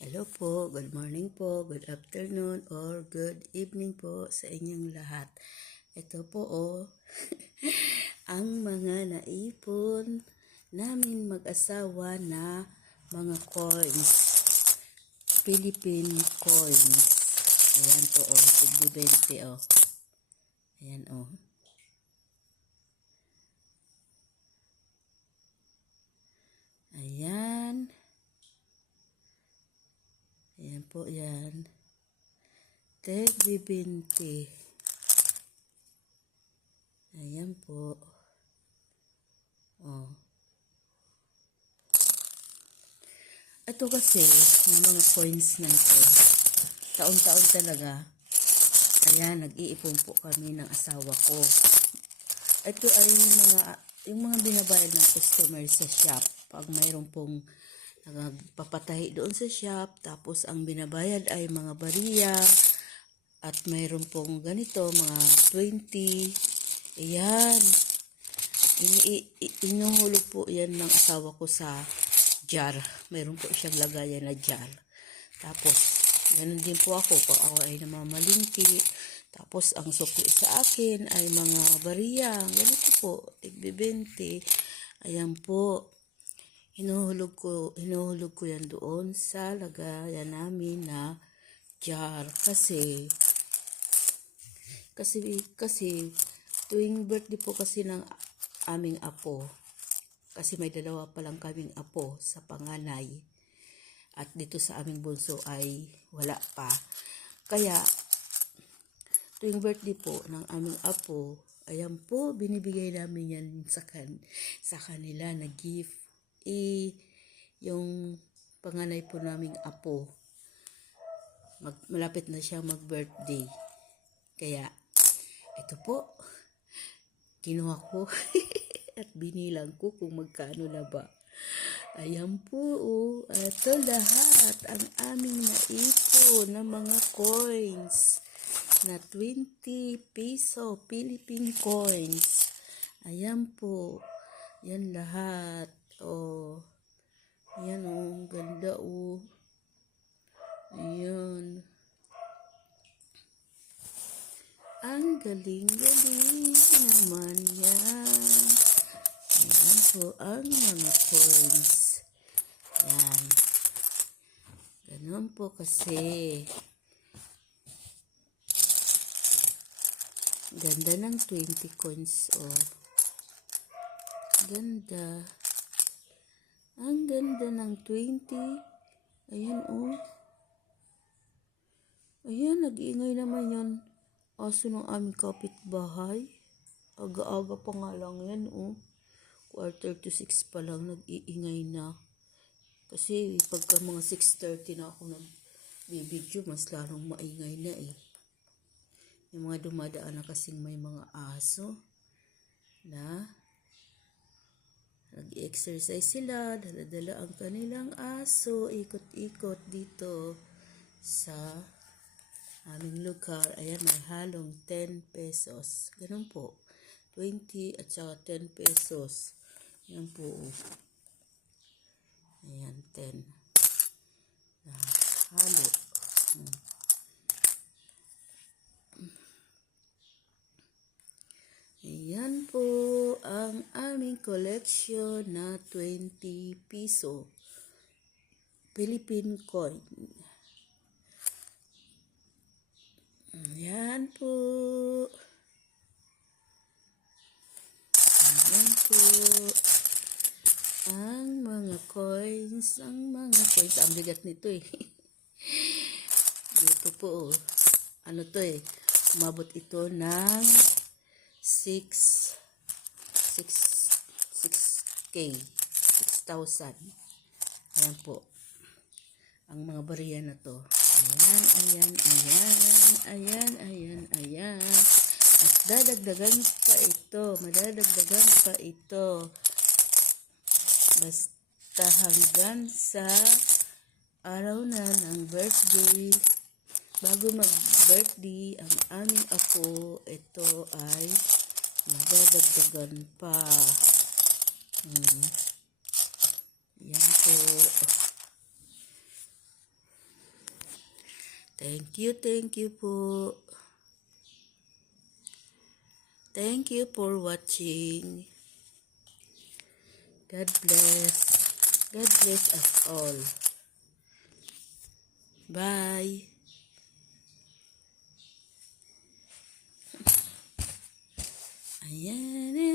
Hello po, good morning po, good afternoon, or good evening po sa inyong lahat. Ito po ang mga naipon namin mag-asawa na mga coins, Philippine coins. Ayan po tig-20 Ayan Ayan. Ayan po yan. Tig-20. Ayan po. Ito kasi, ng mga coins na ito, taon-taon talaga. Ayan, nag-iipon po kami ng asawa ko. Ito ay yung mga binabayad ng customer sa shop. Pag mayroon pong nagpapatahi doon sa shop, tapos ang binabayad ay mga bariya, at mayroon pong ganito, mga 20. Ayan. Inuhulog po yan ng asawa ko sa jar. Mayroon po siyang lagayan na jar. Tapos, ganun din po ako. Pag ako ay namamalingki, tapos ang sukli sa akin ay mga bariya. Ganito po, tig-20. Ayan po. Hinuhulog ko yan doon sa lagayan namin na jar. Kasi tuwing birthday po kasi ng aming apo, kasi may dalawa pa lang kaming apo sa panganay, at dito sa aming bunso ay wala pa. Kaya tuwing birthday po ng aming apo, ayan po, binibigay namin yan sa kanila na gift. Yung panganay po naming apo, malapit na siya mag-birthday. Kaya ito po, kinuha ko at binilang ko kung magkano na ba. Ayan po, ito lahat ang aming naipon na mga coins na 20 peso Philippine coins. Ayan po, yan lahat. Ayan ang ganda Ayan. Ang galing-galing naman yan. Ayan po ang mga coins. Ayan. Ganun po kasi. Ganda ng 20 coins Ganda. Ang ganda ng 20. Ayan Ayan, nag-iingay naman yan. Aso ng aming kapitbahay. Aga-aga pa nga lang yan 5:45 pa lang, nag-iingay na. Kasi pagka mga 6:30 na ako nag-video, mas lalong maingay na Yung mga dumadaan na kasing may mga aso na nag-exercise sila, dala-dala ang kanilang aso, ikot-ikot dito sa aming lugar. Ayan, may halong 10 pesos. Ganun po. 20 at saka 10 pesos. Ayan po. Ayan, 10. Halo. Ayan po ang aming collection na 20 piso Philippine coin. Ayan po. Ayan po. Ang mga coins. Ang bigat nito Dito po Ano to umabot ito ng 6,000. Ayan po. Ang mga bariya na to. Ayan. At dadagdagan pa ito. Basta hanggang sa araw na ng birthday. Bago mag-birthday ang aming apo, ito ay madadagdagan pa. Yan po. Thank you po. Thank you for watching. God bless. God bless us all. Bye. Ayan.